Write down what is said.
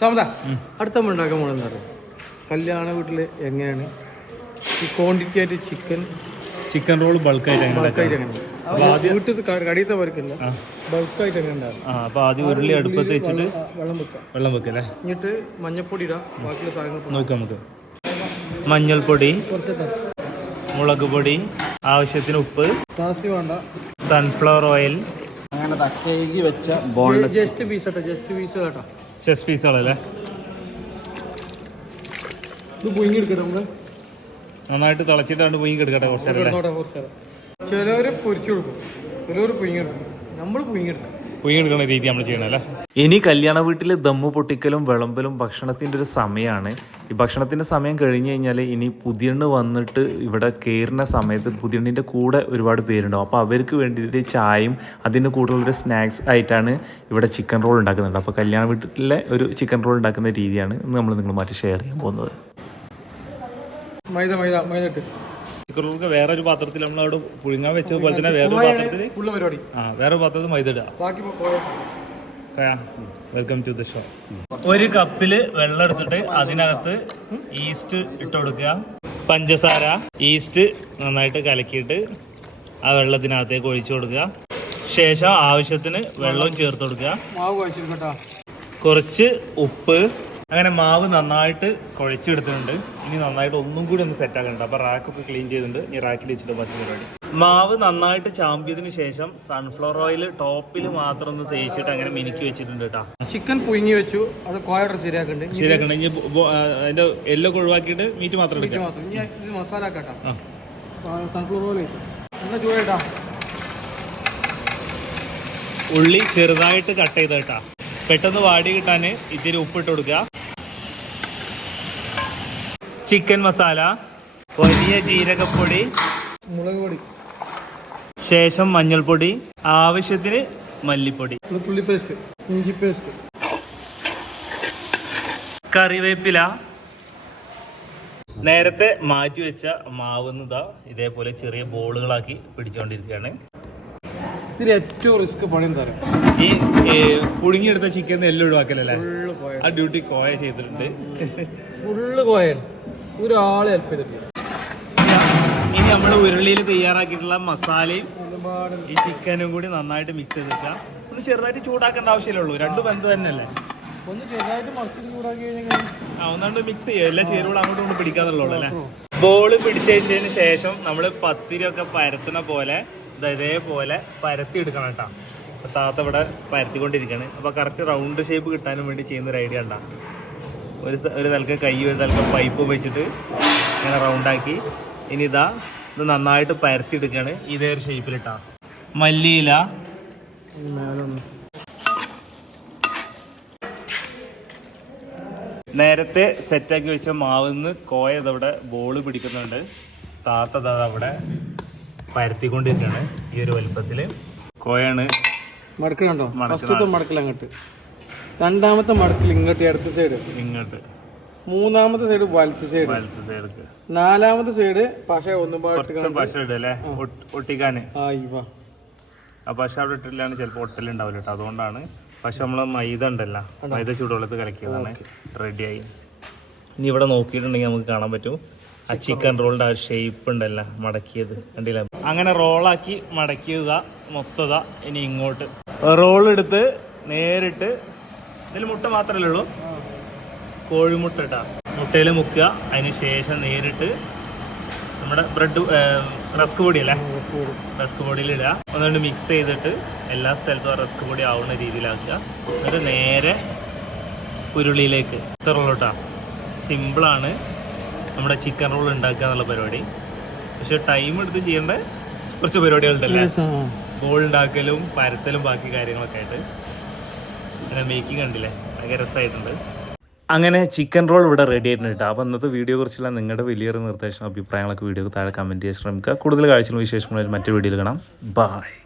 സമത അടുത്ത നമ്മൾ ഉണ്ടാക്കാൻ അറിയാം കല്യാണ വീട്ടിൽ എങ്ങനെയാണ്? ഈ ക്വാണ്ടിറ്റി ആയിട്ട് ചിക്കൻ ചിക്കൻ റോൾ ബൾക്കായിട്ട് ആയിട്ട് ബൾക്കായിട്ട് എങ്ങനെ? വീട്ടിൽ കടിയത്തെ പേർക്കില്ല ബൾക്കായിട്ട് എങ്ങനെ ഉണ്ടാകും ആ അപ്പോൾ ആദ്യം ഉരുളി അടുപ്പത്ത് വെച്ചിട്ട് വെള്ളം വെക്കാം. വെള്ളം വെക്കല്ലേ? എന്നിട്ട് മഞ്ഞൾപ്പൊടി ഇടാം. ബാക്കിയുള്ള സാധനങ്ങൾ നോക്കാം നമുക്ക്. മഞ്ഞൾപ്പൊടി മുളക് പൊടി ആവശ്യത്തിന് ഉപ്പ് ജാസ്തി വേണ്ട. സൺഫ്ലവർ ഓയിൽ അങ്ങനെ വെച്ച ജസ്റ്റ് പീസ് കേട്ടോ ജസ്റ്റ് പീസ് കേട്ടോ ചെസ് പീസുകളല്ലേ ഇത് നമ്മൾ നന്നായിട്ട് തിളച്ചിട്ടാണ് പുയിങ്ങി എടുക്കട്ടെ കുറച്ച് ചിലവർ പൊരിച്ചു കൊടുക്കും. ചിലവർ എടുക്കും. നമ്മൾ പുയിങ്ങി പൊങ്ങി രീതി നമ്മൾ ചെയ്യണം അല്ലേ? ഇനി കല്യാണ വീട്ടിൽ ദമ്മു പൊട്ടിക്കലും വിളമ്പലും ഭക്ഷണത്തിന്റെ ഒരു സമയമാണ്. ഈ ഭക്ഷണത്തിന്റെ സമയം കഴിഞ്ഞു കഴിഞ്ഞാൽ ഇനി പുതിയണ്ണ് വന്നിട്ട് ഇവിടെ കയറുന്ന സമയത്ത് പുതിയണ്ണിന്റെ കൂടെ ഒരുപാട് പേരുണ്ടാവും. അപ്പോൾ അവർക്ക് വേണ്ടിയിട്ട് ചായയും അതിന് കൂടുതലൊരു സ്നാക്സ് ആയിട്ടാണ് ഇവിടെ ചിക്കൻ റോൾ ഉണ്ടാക്കുന്നുണ്ട്. അപ്പോൾ കല്യാണ വീട്ടിലെ ഒരു ചിക്കൻ റോൾ ഉണ്ടാക്കുന്ന രീതിയാണ് ഇന്ന് നമ്മൾ നിങ്ങളുമായിട്ട് ഷെയർ ചെയ്യാൻ പോകുന്നത്. മൈദ മൈദ മൈദ ഇട്ട് വേറെ ഒരു പാത്രത്തിൽ നമ്മൾ അവിടെ പുഴുങ്ങാൻ വെച്ചതുപോലെ തന്നെ വേറെ പാത്രത്തിൽ ഉള്ള പരിപാടി. ആ വേറെ പാത്രത്തിൽ മൈദ ഇടുക. ബാക്കി വെൽക്കം ടു ദ ഷോ ഒരു കപ്പിൽ വെള്ളം എടുത്തിട്ട് അതിനകത്ത് ഈസ്റ്റ് ഇട്ട് കൊടുക്കുക. പഞ്ചസാര ഈസ്റ്റ് നന്നായിട്ട് കലക്കിയിട്ട് ആ വെള്ളത്തിനകത്തേക്ക് ഒഴിച്ചു കൊടുക്കുക. ശേഷം ആവശ്യത്തിന് വെള്ളവും ചേർത്ത് കൊടുക്കുക. കുറച്ച് ഉപ്പ് അങ്ങനെ മാവ് നന്നായിട്ട് കുഴച്ചെടുത്തിട്ടുണ്ട്. ഇനി നന്നായിട്ട് ഒന്നും കൂടി ഒന്ന് സെറ്റ് ആക്കുന്നുണ്ട് അപ്പൊ റാക്കൊക്കെ ക്ലീൻ ചെയ്തിട്ടുണ്ട്. ഇനി റാക്കിൽ വെച്ചിട്ട് ബാക്കി പരിപാടി. മാവ് നന്നായിട്ട് ചാമ്പിയതിനു ശേഷം സൺഫ്ലവർ ഓയിൽ ടോപ്പിൽ മാത്രം ഒന്ന് തേച്ചിട്ട് അങ്ങനെ മിനുക്കി വെച്ചിട്ടുണ്ട് കേട്ടോ ചിക്കൻ പുഴുങ്ങി വെച്ചു. അത് കോയുടെ ശരിയാക്കുന്നുണ്ട് ശരിയാക്കണം ഇനി അതിന്റെ എല്ലൊക്കെ ഒഴിവാക്കിയിട്ട് മീറ്റ് മാത്രം എടുക്കാം. മസാല. സൺഫ്ലവർ ഓയിൽ ചൂടായിട്ടാ. ഉള്ളി ചെറുതായിട്ട് കട്ട് ചെയ്ത് കേട്ടാ പെട്ടെന്ന് വാടി കിട്ടാൻ ഇത്തിരി ഉപ്പിട്ട് കൊടുക്കുക. ചിക്കൻ മസാല വലിയ ജീരകപ്പൊടി മുളക് പൊടി ശേഷം മഞ്ഞൾപ്പൊടി ആവശ്യത്തിന് മല്ലിപ്പൊടി. വെളുത്തുള്ളി പേസ്റ്റ് ഇഞ്ചി പേസ്റ്റ്. കറിവേപ്പില. നേരത്തെ മാറ്റി വെച്ച മാവുന്നതാ ഇതാ ഇതേപോലെ ചെറിയ ബോളുകളാക്കി പിടിച്ചുകൊണ്ടിരിക്കുകയാണ് ഇതിൽ ഏറ്റവും റിസ്ക് പണി എന്താ പറയാ ഈ പുഴുങ്ങിയെടുത്ത ചിക്കൻ എല്ലാം ഒഴിവാക്കലല്ലേ? ആ ഡ്യൂട്ടി കോയ ചെയ്തിട്ടുണ്ട്. ഫുള്ള് കോയാണ് ഒരാളെ ഹെൽപ്പ് ചെയ്തിട്ടില്ല. ഇനി നമ്മൾ ഉരുളിയിൽ തയ്യാറാക്കിയിട്ടുള്ള മസാലയും ഈ ചിക്കനും കൂടി നന്നായിട്ട് മിക്സ് ചെയ്തിട്ട്. ഒന്ന് ചെറുതായിട്ട് ചൂടാക്കേണ്ട ആവശ്യമല്ലേ ഉള്ളൂ? രണ്ട് ബന്ധം തന്നെയല്ലേ? ഒന്ന് ചെറുതായിട്ട് മറച്ചിട്ട് ചൂടാക്കി കഴിഞ്ഞാൽ ആ ഒന്നാണ്ട് മിക്സ് ചെയ്യുക എല്ലാ ചേരുവകളും അങ്ങോട്ടും ഇങ്ങോട്ടും പിടിക്കാന്നുള്ളൂ അല്ലേ? ബോൾ പിടിച്ചതിന് ശേഷം നമ്മൾ പത്തിരിയൊക്കെ പരത്തുന്ന പോലെ ഇതേപോലെ പരത്തി എടുക്കണം കേട്ടോ. താത്ത ഇവിടെ പരത്തിക്കൊണ്ടിരിക്കുകയാണ് അപ്പൊ കറക്റ്റ് റൗണ്ട് ഷേപ്പ് കിട്ടാനും വേണ്ടി ചെയ്യുന്ന ഒരു ഐഡിയ ഉണ്ടാ? ഒരു ഒരു തലക്ക് കൈ ഒരു തലക്ക് പൈപ്പ് വെച്ചിട്ട് ഇങ്ങനെ റൗണ്ടാക്കി ഇനി ഇതാ ഇത് നന്നായിട്ട് പരത്തി എടുക്കുകയാണ് ഇതേ ഒരു ഷേപ്പിലിട്ടാ മല്ലിയില. നേരത്തെ സെറ്റാക്കി വെച്ച മാവിന്ന് കോയ ഇതവിടെ ബോൾ പിടിക്കുന്നുണ്ട്. താത്ത ദാ അവിടെ പരത്തിക്കൊണ്ടിരിക്കുകയാണ് ഈ ഒരു വലുപ്പത്തിൽ കോയാണ് മടക്കണുണ്ടോ? മടക്കില്ല അങ്ങോട്ട്. രണ്ടാമത്തെ മടക്കിൽ ഇങ്ങോട്ട് ഇടത്ത് സൈഡ് ഇങ്ങോട്ട്. മൂന്നാമത്തെ സൈഡ് വലത്ത് സൈഡ് വലത്ത് നാലാമത്തെ സൈഡ് പക്ഷെ ഒന്നും ഒട്ടിക്കാന്. പശ അവിടെ ഇട്ടില്ലാണ് ചിലപ്പോൾ ഒട്ടലുണ്ടാവില്ല കേട്ടോ അതുകൊണ്ടാണ് പക്ഷെ നമ്മൾ മൈദ ഉണ്ടല്ലോ. മൈദ ചൂടുവെള്ളത്ത് കലക്കിയതാണ് റെഡിയായി. ഇനി ഇവിടെ നോക്കിയിട്ടുണ്ടെങ്കിൽ നമുക്ക് കാണാൻ പറ്റും. ആ ചിക്കൻ റോളിന്റെ ആ ഷേപ്പ് ഉണ്ടല്ലോ മടക്കിയത്. കണ്ടില്ല? അങ്ങനെ റോളാക്കി മടക്കിയതാ മൊത്തതാ ഇനി ഇങ്ങോട്ട്. റോൾ എടുത്ത് നേരിട്ട് ഇതിൽ മുട്ട മാത്രമല്ലേ ഉള്ളൂ? കോഴിമുട്ട ഇട്ടാ മുട്ടയിൽ മുക്കുക. അതിന് ശേഷം നേരിട്ട് നമ്മുടെ ബ്രെഡ് റസ്ക് പൊടി അല്ലേ? റസ്ക് പൊടിയിൽ ഇടുക. ഒന്നുകൊണ്ട് മിക്സ് ചെയ്തിട്ട് എല്ലാ സ്ഥലത്തും ആ റസ്ക് പൊടി ആവുന്ന രീതിയിലാക്കുക. എന്നിട്ട് നേരെ ഉരുളിയിലേക്ക് ഇത്രയുള്ളൂട്ടാ സിമ്പിളാണ് നമ്മുടെ ചിക്കൻ റോൾ ഉണ്ടാക്കുക എന്നുള്ള പരിപാടി. പക്ഷെ ടൈം എടുത്ത് ചെയ്യേണ്ട കുറച്ച് പരിപാടികളുണ്ടല്ലേ? ബോൾ ഉണ്ടാക്കലും പരത്തലും ബാക്കി കാര്യങ്ങളൊക്കെ ആയിട്ട്. അങ്ങനെ കണ്ടില്ലേ? അങ്ങനെ ചിക്കൻ റോൾ ഇവിടെ റെഡി ആയിട്ടുണ്ട് കേട്ടോ. അപ്പോൾ ഇന്നത്തെ വീഡിയോ കുറിച്ചുള്ള നിങ്ങളുടെ വലിയൊരു നിർദ്ദേശം അഭിപ്രായങ്ങളൊക്കെ വീഡിയോ താഴെ കമന്റ് ചെയ്യാൻ ശ്രമിക്കുക കൂടുതൽ കാഴ്ചകളും വിശേഷങ്ങളും മറ്റൊരു വീഡിയോയിൽ കാണാം. ബൈ